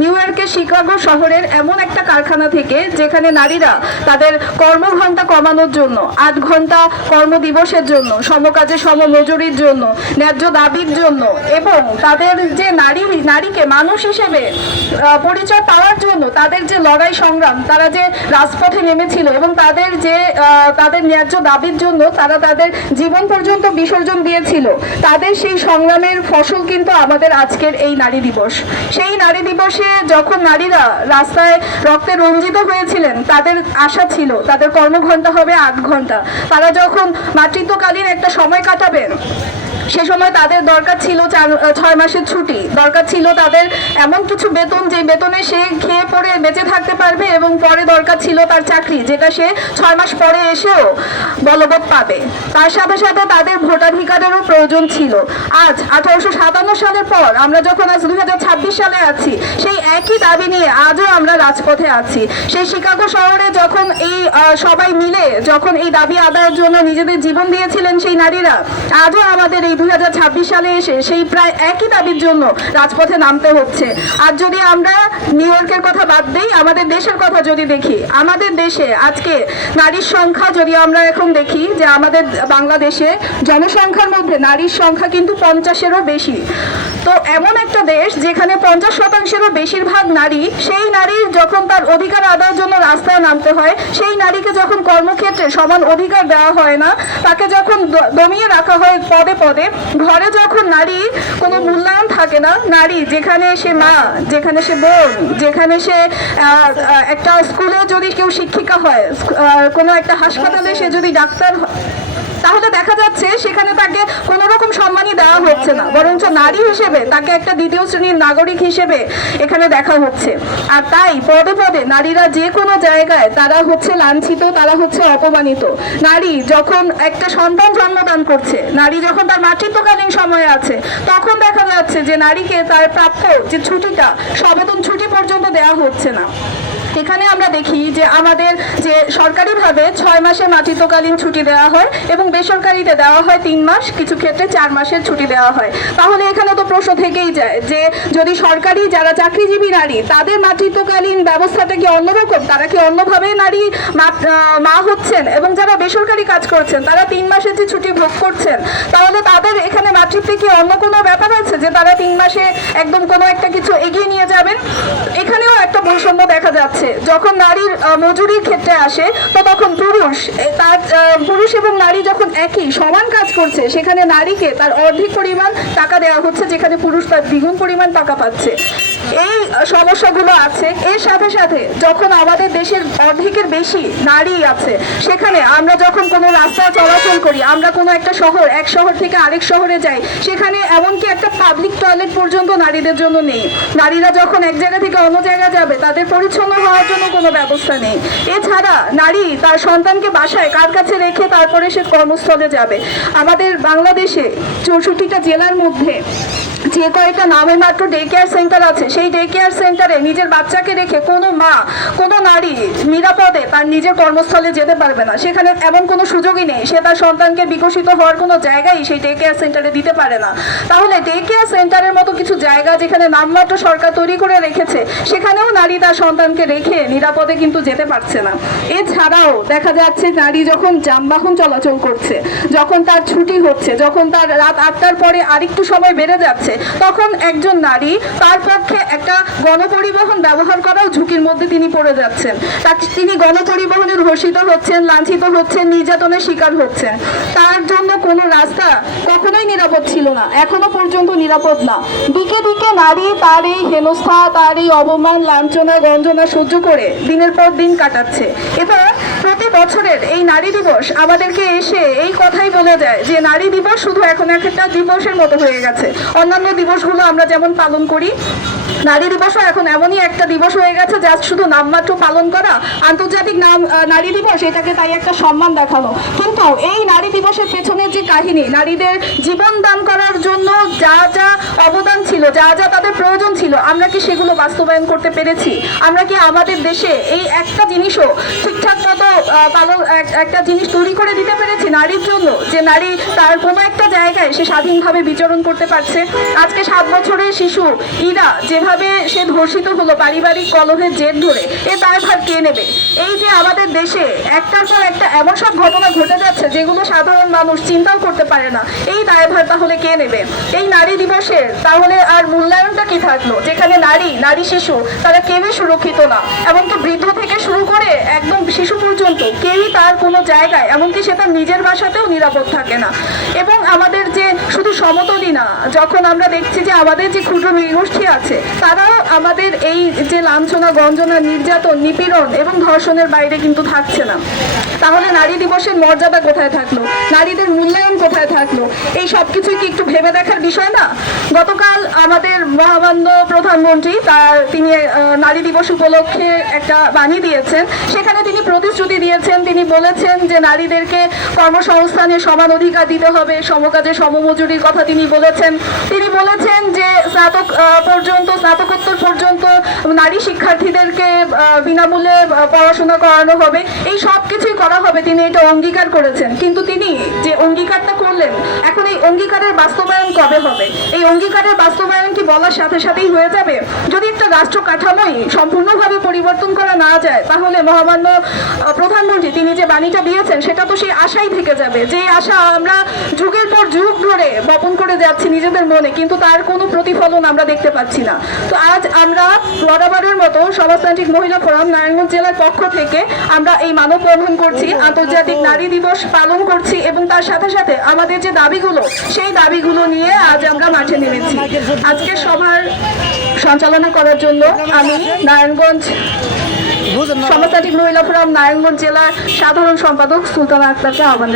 New ইয়র্কের Chicago শহরের এমন একটা কারখানা থেকে যেখানে নারীরা তাদের কর্মঘণ্টা কমানোর জন্য 8 ঘন্টা কর্মদিবসের জন্য সমকাজে সমমজুরির জন্য ন্যায্য দাবির জন্য এবং তাদের যে নারীকে মানুষ হিসেবে পরিচয় পাওয়ার জন্য তাদের যে লড়াই সংগ্রাম, তারা যে রাজপথে নেমেছিল এবং তাদের ন্যায্য দাবির জন্য তারা তাদের জীবন পর্যন্ত বিসর্জন দিয়েছিল, তাদের সেই সংগ্রামের ফসল কিন্তু আমাদের আজকের এই নারী দিবস। সেই নারী দিবসে যখন নারীরা রাস্তায় রক্তে রঞ্জিত হয়েছিলেন, তাদের আশা ছিল তাদের কর্মঘণ্টা হবে 8 ঘন্টা। তারা যখন মাতৃত্বকালীন একটা সময় কাটাবেন, সে সময় তাদের দরকার ছিল 6 মাসের ছুটি, দরকার ছিল তাদের এমন কিছু বেতন যে বেতনে সে খেয়ে পড়ে বেঁচে থাকতে পারবে এবং পরে দরকার ছিল তার চাকরি, যেটা সে 6 মাস পরে এসেও বলবৎ পাবে। তার সাথে সাথে তাদের ভোটাধিকারেরও প্রয়োজন ছিল। আজ 1857 সালের পর আমরা যখন আজ 2026 সালে আছি, সেই একই দাবি নিয়ে আজও আমরা রাজপথে আছি। সেই শিকাগো শহরে যখন এই সবাই মিলে যখন এই দাবি আদায়ের জন্য নিজেদের জীবন দিয়েছিলেন সেই নারীরা, আজও আমাদের এই 2026 সালে এসে সেই প্রায় একই দাবির জন্য রাজপথে নামতে হচ্ছে। আর যদি আমরা নিউ ইয়র্কের কথা বাদ দেই, আমাদের দেশের কথা যদি দেখি, আমাদের দেশে আজকে নারীর সংখ্যা যদি আমরা এখন দেখি যে আমাদের বাংলাদেশে জনসংখ্যার মধ্যে নারীর সংখ্যা কিন্তু 50-এরও বেশি। তো এমন একটা দেশ যেখানে 50%-এরও বেশিরভাগ নারী, সেই নারীর যখন তার অধিকার আদায়ের জন্য রাস্তায় নামতে হয়, সেই নারীকে যখন কর্মক্ষেত্রে সমান অধিকার দেওয়া হয় না, তাকে যখন দমিয়ে রাখা হয় পদে পদে, ঘরে যখন নারী কোনো মূল্যায়ন থাকে না, নারী যেখানে সে মা, যেখানে সে বোন, যেখানে সে একটা স্কুলে যদি কেউ শিক্ষিকা হয়, কোনো একটা হাসপাতালে সে যদি ডাক্তার হয়, তাহলে দেখা যাচ্ছে সেখানে তাকে কোনো রকম সম্মানই দেওয়া হচ্ছে না, বরঞ্চ নারী হিসেবে তাকে একটা দ্বিতীয় শ্রেণীর নাগরিক হিসেবে এখানে দেখা হচ্ছে। আর তাই পদে পদে নারীরা যে কোনো জায়গায় তারা হচ্ছে লাঞ্ছিত, তারা হচ্ছে অপমানিত। নারী যখন একটা সন্তান জন্মদান করছে, নারী যখন তার মাতৃত্বকালীন সময়ে আছে, তখন দেখা যাচ্ছে যে নারীকে তার প্রাপ্য যে ছুটিটা, সবেতন ছুটি পর্যন্ত দেওয়া হচ্ছে না। এখানে আমরা দেখি যে আমাদের যে সরকারিভাবে 6 মাসের মাতৃত্বকালীন ছুটি দেওয়া হয় এবং বেসরকারিতে দেওয়া হয় 3 মাস, কিছু ক্ষেত্রে 4 মাসের ছুটি দেওয়া হয়। তাহলে এখানে তো প্রশ্ন থেকেই যায় যে যদি সরকারি যারা চাকরিজীবী নারী, তাদের মাতৃত্বকালীন ব্যবস্থাটা কি অন্যরকম, তারা কি অন্যভাবে নারী মা হচ্ছেন, এবং যারা বেসরকারি কাজ করছেন তারা 3 মাসের যে ছুটি ভোগ করছেন, তাহলে তাদের এখানে মাতৃত্বে কি অন্য কোনো ব্যাপার আছে যে তারা 3 মাসে একদম কোনো একটা কিছু এগিয়ে নিয়ে যাবেন? এখানেও একটা বৈষম্য দেখা যাচ্ছে। যখন নারীর মজুরির ক্ষেত্রে আসে, তো তখন পুরুষ এবং নারী যখন একই সমান কাজ করছে, সেখানে নারীকে তার অর্ধেক পরিমাণ টাকা দেওয়া হচ্ছে, যেখানে পুরুষ তার দ্বিগুণ পরিমাণ টাকা পাচ্ছে। এই সমস্যাগুলো আছে। এর সাথে সাথে যখন আমাদের দেশের অর্ধেকের বেশি নারী আছে, সেখানে আমরা যখন কোনো রাস্তায় চলাচল করি, আমরা কোনো একটা শহর, এক শহর থেকে আরেক শহরে যাই, সেখানে এমনকি একটা পাবলিক টয়লেট পর্যন্ত নারীদের জন্য নেই। নারীরা যখন এক জায়গা থেকে অন্য জায়গায় যাবে, তাদের পরিচ্ছন্ন হওয়ার জন্য কোনো ব্যবস্থা নেই। এছাড়া নারী তার সন্তানকে বাসায় কার কাছে রেখে তারপরে সে কর্মস্থলে যাবে? আমাদের বাংলাদেশে 64টা জেলার মধ্যে যে কয়েকটা নামে মাত্র ডে কেয়ার সেন্টার আছে, সেই ডে কেয়ার সেন্টারে নিজের বাচ্চাকে রেখে কোনো মা, কোনো নারী নিরাপদে তার নিজের কর্মস্থলে যেতে পারবে না। সেখানে এমন কোনো সুযোগই নেই, সে তার সন্তানকে বিকশিত হওয়ার কোনো জায়গাই সেই ডে কেয়ার সেন্টারে দিতে পারে না। তাহলে ডে কেয়ার সেন্টারের মতো কিছু জায়গা যেখানে নামমাত্র সরকার তৈরি করে রেখেছে, সেখানেও নারী তার সন্তানকে রেখে নিরাপদে কিন্তু যেতে পারছে না। এছাড়াও দেখা যাচ্ছে নারী যখন যানবাহন চলাচল করছে, যখন তার ছুটি হচ্ছে, যখন তার রাত 8টার পরে আরেকটু সময় বেড়ে যাচ্ছে, তখন একজন নারী তার পক্ষে একটা গণপরিবহন ব্যবহার করাও ঝুঁকির মধ্যে তিনি পড়ে যাচ্ছেন। তিনি গণপরিবহনে ধর্ষিত হচ্ছেন, লাঞ্ছিত হচ্ছেন, নির্যাতনের শিকার হচ্ছেন। তার জন্য কোনো রাস্তা কখনোই নিরাপদ ছিল না, এখনো পর্যন্ত নিরাপদ না। দিকে দিকে নারী তার এই হেনস্থা, তার এই অবমান, লাঞ্ছনা, গঞ্জনা সহ্য করে দিনের পর দিন কাটাচ্ছে। এটা প্রতি বছরের এই নারী দিবস আমাদেরকে এসে এই কথাই বলে যায় যে নারী দিবস শুধু এখন একটা দিবসের মতো হয়ে গেছে। অন্যান্য দিবসগুলো আমরা যেমন পালন করি, নারী দিবসও এখন এমনই একটা দিবস হয়ে গেছে যা শুধু নামমাত্র পালন করা। আন্তর্জাতিক নারী দিবস, এটাকে তাই একটা সম্মান দেখানো। কিন্তু এই নারী দিবসের পেছনের যে কাহিনী, নারীদের জীবন দান করার জন্য যা যা অবদান ছিল, যা যা তাদের প্রয়োজন ছিল, আমরা কি সেগুলো বাস্তবায়ন করতে পেরেছি? আমরা কি আমাদের দেশে এই একটা জিনিসও ঠিকঠাক মতো একটা জিনিস তৈরি করে দিতে পেরেছি নারীর জন্য, যে নারী তার কোনো একটা জায়গায় সে স্বাধীনভাবে বিচরণ করতে পারছে। আজকে 7 বছরের শিশু ইরা যেভাবে সে ধর্ষিত হলো পারিবারিক কলহের জের ধরে, এর দায়ভার কে নেবে? এই যে আমাদের দেশে একটার পর একটা এমন সব ঘটনা ঘটে যাচ্ছে যেগুলো সাধারণ মানুষ চিন্তাও করতে পারে না, এই দায়ভার তাহলে কে নেবে? এই নারী দিবসের তাহলে আর মূল্যায়নটা কি থাকলো, যেখানে নারী শিশু তারা কেউই সুরক্ষিত না, এমনকি বৃদ্ধ থেকে শুরু করে একদম শিশু পর্যন্ত কেউই তার কোনো জায়গায়, এমনকি সে তার নিজের বাসাতেও নিরাপদ থাকে না। এবং আমাদের যে শুধু সমতলই না, যখন আমরা দেখছি যে আমাদের যে ক্ষুদ্র নৃগোষ্ঠী আছে তারাও আমাদের এই যে লাঞ্ছনা, গঞ্জনা, নির্যাতন, নিপীড়ন এবং ধর্ষণের বাইরে কিন্তু থাকছে না, তাহলে নারী দিবসের মর্যাদা কোথায় থাকলো? নারীদের মূল্যায়ন কোথায় থাকলো? এই সব কিছুই কি একটু ভেবে দেখার বিষয় না? গতকাল আমাদের মহামান্য প্রধানমন্ত্রী তিনি নারী দিবস উপলক্ষে একটা বাণী দিয়েছেন, সেখানে তিনি প্রতিশ্রুতি দিয়েছেন, তিনি বলেছেন যে নারীদেরকে কর্মসংস্থানে সমান অধিকার দিতে হবে, সমকাজে সমমজুরির কথা তিনি বলেছেন। তিনি বলেছেন যে স্নাতকোত্তর পর্যন্ত নারী শিক্ষার্থীদেরকে বিনামূল্যে পড়াশোনা করানো হবে, এই সব কিছুই করা হবে, তিনি এটা অঙ্গীকার করেছেন। কিন্তু তিনি যে অঙ্গীকারটা করলেন, এখন এই অঙ্গীকারের বাস্তবায়ন কবে হবে? এই অঙ্গীকারের বাস্তবায়ন কি বলার সাথে সাথেই হয়ে যাবে? যদি একটা রাষ্ট্র কাঠামোই সম্পূর্ণভাবে পরিবর্তন করা না যায়, তাহলে মহামান্য প্রধানমন্ত্রী তিনি যে বাণীটা দিয়েছেন সেটা তো সেই আশাই থেকে যাবে, যে আশা আমরা যুগের পর যুগ ধরে বপন করে যাচ্ছি নিজেদের মনে, কিন্তু তার কোনো প্রতিফলন আমরা দেখতে পাচ্ছি না। তো আজ আমরা বরাবরের মতো সমাজতান্ত্রিক মহিলা ফোরাম নারায়ণগঞ্জ জেলার পক্ষ থেকে আমরা এই মানববন্ধন করছি, আন্তর্জাতিক নারী দিবস পালন করছি, এবং তার সাথে সাথে আমাদের যে দাবিগুলো, সেই দাবিগুলো নিয়ে আজ আমরা মাঠে নেমেছি। আজকে সভার সঞ্চালনা করার জন্য আমি নারায়ণগঞ্জ সমাজতান্ত্রিক মহিলা ফোরাম নারায়ণগঞ্জ জেলার সাধারণ সম্পাদক সুলতানা আক্তারকে আহ্বান জানাই।